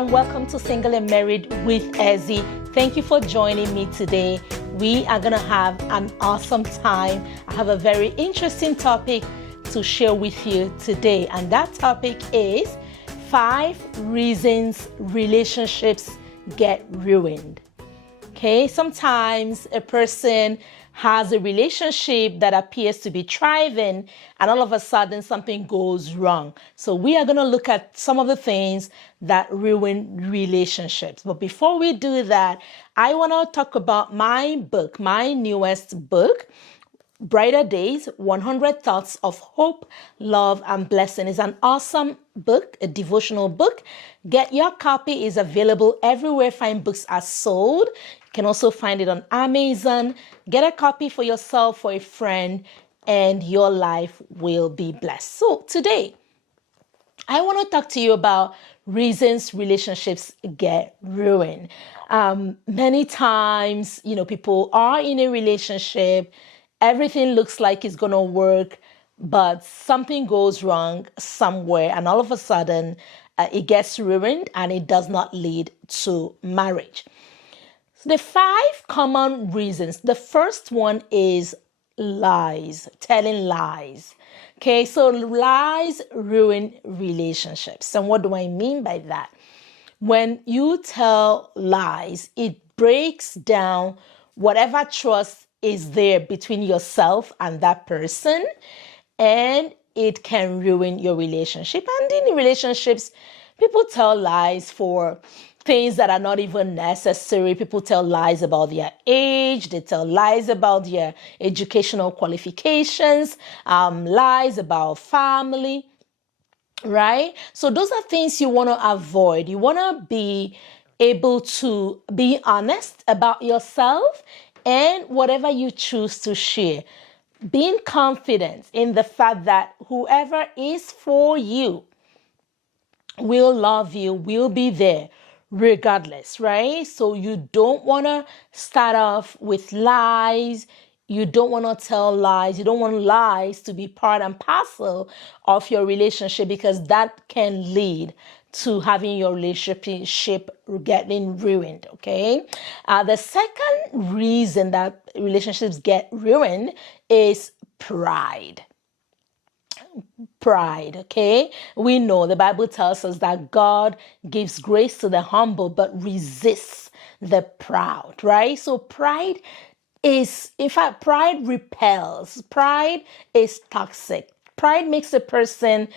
and welcome to Single and Married with Ezzy. Thank you for joining me today. We are going to have an awesome time. I have a very interesting topic to share with you today, and that topic is 5 reasons relationships get ruined. Okay, sometimes a person has a relationship that appears to be thriving, and all of a sudden something goes wrong. So we are going to look at some of the things that ruin relationships. But before we do that, I want to talk about my book, my newest book, Brighter Days, 100 Thoughts of Hope, Love, and Blessing. Is an awesome book, a devotional book. Get your copy. Is available everywhere fine books are sold. You can also find it on Amazon. Get a copy for yourself, for a friend, and your life will be blessed. So today, I want to talk to you about reasons relationships get ruined. Many times, people are in a relationship. Everything looks like it's going to work, but something goes wrong somewhere, and all of a sudden, it gets ruined, and it does not lead to marriage. So the 5 common reasons. The first one is lies, telling lies. Okay, so lies ruin relationships. And what do I mean by that? When you tell lies, it breaks down whatever trust is there between yourself and that person, and it can ruin your relationship. And in relationships, people tell lies for things that are not even necessary. People tell lies about their age. They tell lies about their educational qualifications, lies about family, right? So those are things you want to avoid. You want to be able to be honest about yourself and whatever you choose to share. Being confident in the fact that whoever is for you will love you, will be there regardless, right? So you don't want to start off with lies. You don't want to tell lies. You don't want lies to be part and parcel of your relationship, because that can lead to having your relationship getting ruined, okay? The second reason that relationships get ruined is pride. Pride, okay? We know the Bible tells us that God gives grace to the humble but resists the proud, right? So pride is, in fact, pride repels. Pride is toxic. Pride makes a person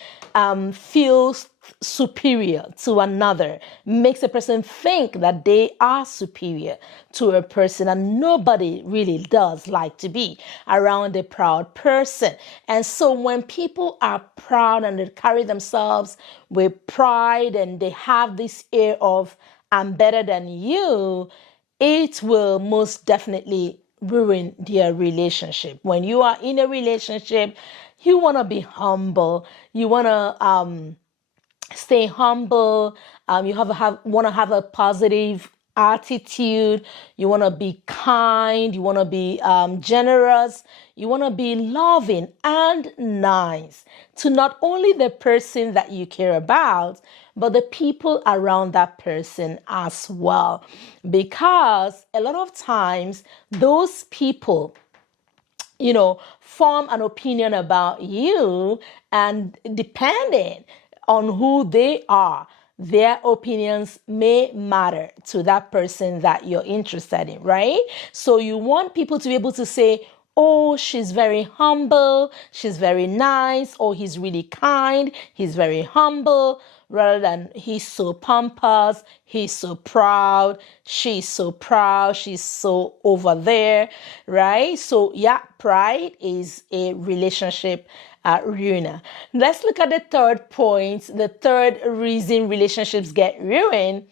feel superior to another, makes a person think that they are superior to a person, and nobody really does like to be around a proud person. And so when people are proud and they carry themselves with pride and they have this air of I'm better than you, it will most definitely ruin their relationship. When you are in a relationship, you want to be humble. You want to stay humble. You want to have a positive attitude. You want to be kind. You want to be generous. You want to be loving and nice to not only the person that you care about, but the people around that person as well. Because a lot of times those people, form an opinion about you, and depending on who they are, their opinions may matter to that person that you're interested in, right? So you want people to be able to say, oh, she's very humble, she's very nice, or he's really kind, he's very humble, rather than he's so pompous, he's so proud, she's so over there, right? So yeah, pride is a relationship ruiner. Let's look at the third point. The third reason relationships get ruined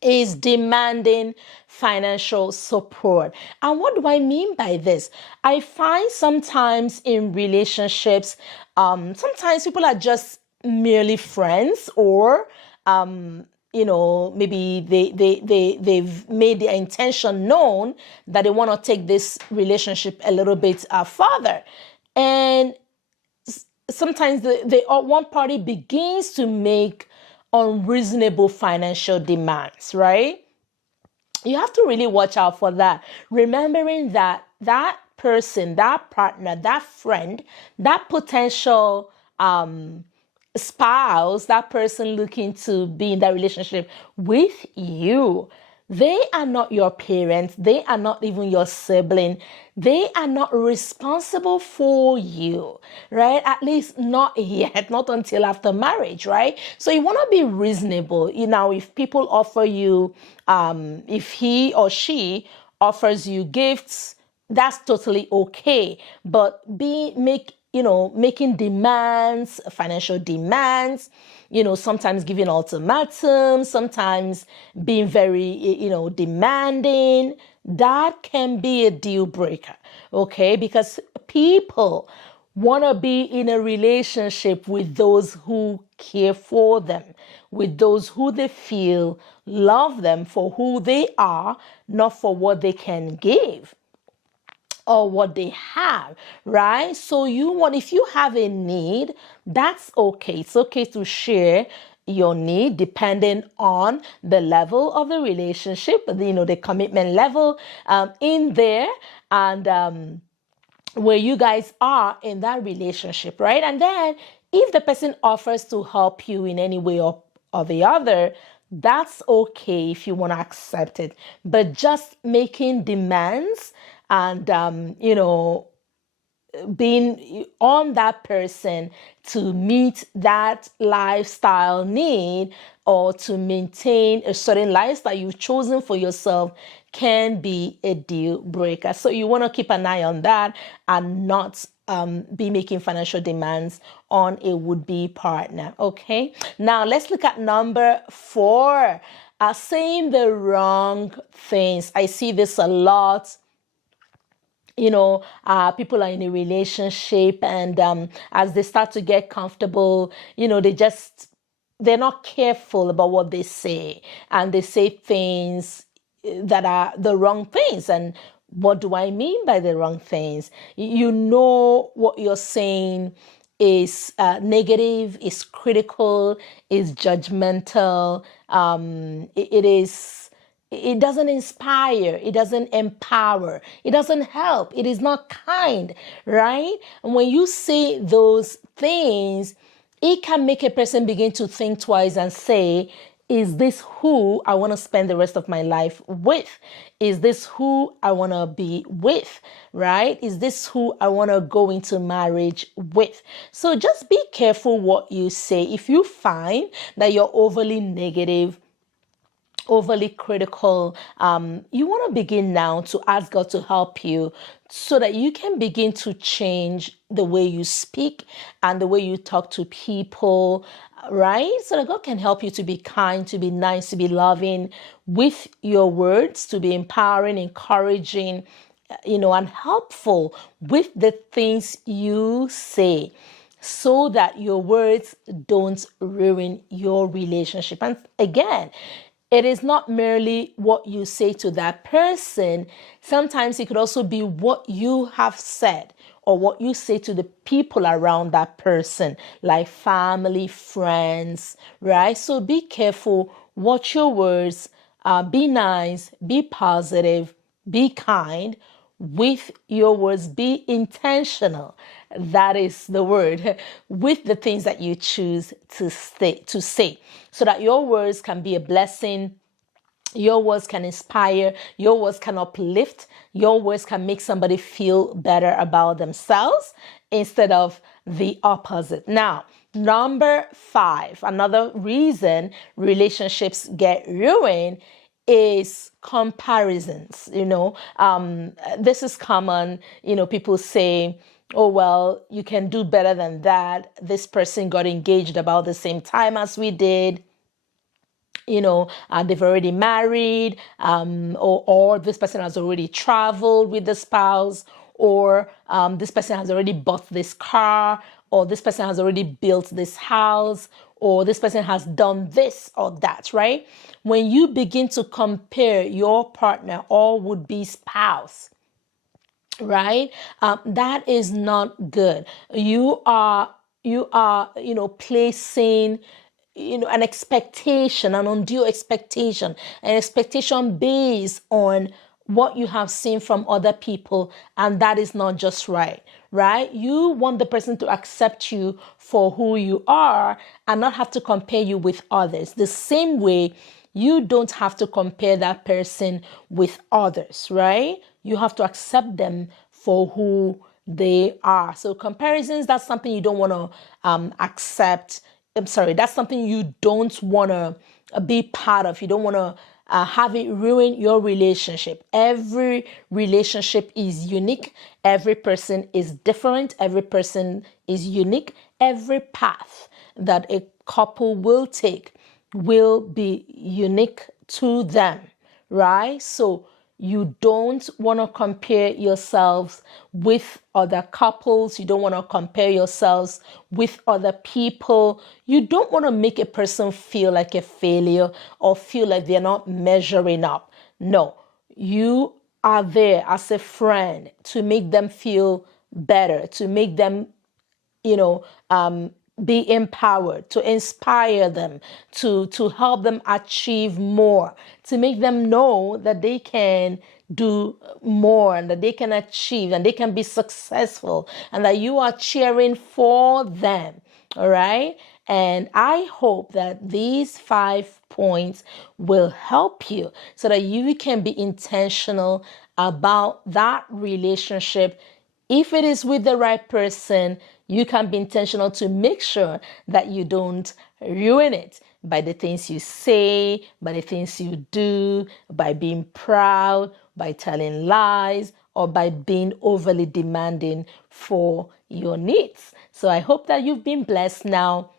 is demanding financial support. And what do I mean by this? I find sometimes in relationships, sometimes people are just merely friends, or maybe they've made their intention known that they want to take this relationship a little bit further, and sometimes one party begins to make unreasonable financial demands, right? You have to really watch out for that. Remembering that that person, that partner, that friend, that potential spouse, that person looking to be in that relationship with you, they are not your parents. They are not even your sibling. They are not responsible for you, right? At least not yet, not until after marriage, right? So you want to be reasonable. You know, if people offer you, if he or she offers you gifts, that's totally okay. But making demands, financial demands, sometimes giving ultimatums, sometimes being very, demanding, that can be a deal breaker, okay? Because people want to be in a relationship with those who care for them, with those who they feel love them for who they are, not for what they can give or what they have, right? So if you have a need, that's okay. It's okay to share your need depending on the level of the relationship, the commitment level in there, and where you guys are in that relationship, right? And then if the person offers to help you in any way or the other, that's okay if you want to accept it. But just making demands and, being on that person to meet that lifestyle need or to maintain a certain lifestyle you've chosen for yourself can be a deal breaker. So you want to keep an eye on that and not be making financial demands on a would-be partner. Okay, now let's look at number 4, saying the wrong things. I see this a lot. People are in a relationship, and as they start to get comfortable, they're not careful about what they say, and they say things that are the wrong things. And what do I mean by the wrong things? What you're saying is negative, is critical, is judgmental. It doesn't inspire, it doesn't empower, it doesn't help, it is not kind, right? And when you say those things, it can make a person begin to think twice and say, is this who I want to spend the rest of my life with? Is this who I want to be with, right? Is this who I want to go into marriage with? So just be careful what you say. If you find that you're overly negative, overly critical, you want to begin now to ask God to help you so that you can begin to change the way you speak and the way you talk to people, right? So that God can help you to be kind, to be nice, to be loving with your words, to be empowering, encouraging, and helpful with the things you say, so that your words don't ruin your relationship. And again, it is not merely what you say to that person. Sometimes it could also be what you have said or what you say to the people around that person, like family, friends, right? So be careful. Watch your words. Be nice. Be positive. Be kind with your words. Be intentional. That is the word, with the things that you choose to say, so that your words can be a blessing. Your words can inspire, your words can uplift, your words can make somebody feel better about themselves instead of the opposite. Now, number 5, another reason relationships get ruined is comparisons. This is common. People say, oh, well, you can do better than that. This person got engaged about the same time as we did. They've already married, or this person has already traveled with the spouse, or this person has already bought this car, or this person has already built this house, or this person has done this or that, right? When you begin to compare your partner or would-be spouse, right, that is not good. You are placing an expectation, an undue expectation, an expectation based on what you have seen from other people, and that is not just right? You want the person to accept you for who you are and not have to compare you with others. The same way, you don't have to compare that person with others, right? You have to accept them for who they are. So comparisons, that's something you don't want to accept. I'm sorry, that's something you don't want to be part of. You don't want to have it ruin your relationship. Every relationship is unique. Every person is different. Every person is unique. Every path that a couple will take will be unique to them, right? So you don't want to compare yourselves with other couples. You don't want to compare yourselves with other people. You don't want to make a person feel like a failure or feel like they're not measuring up. No, you are there as a friend to make them feel better, to make them, be empowered, to inspire them, to help them achieve more, to make them know that they can do more and that they can achieve and they can be successful and that you are cheering for them. All right. And I hope that these 5 points will help you so that you can be intentional about that relationship. If it is with the right person, you can be intentional to make sure that you don't ruin it by the things you say, by the things you do, by being proud, by telling lies, or by being overly demanding for your needs. So I hope that you've been blessed now.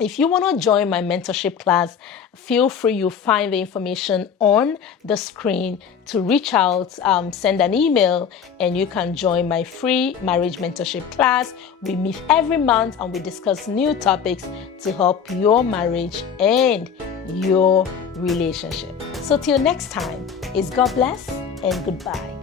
If you want to join my mentorship class, feel free. You'll find the information on the screen to reach out, send an email, and you can join my free marriage mentorship class. We meet every month and we discuss new topics to help your marriage and your relationship. So till next time, is God bless and goodbye.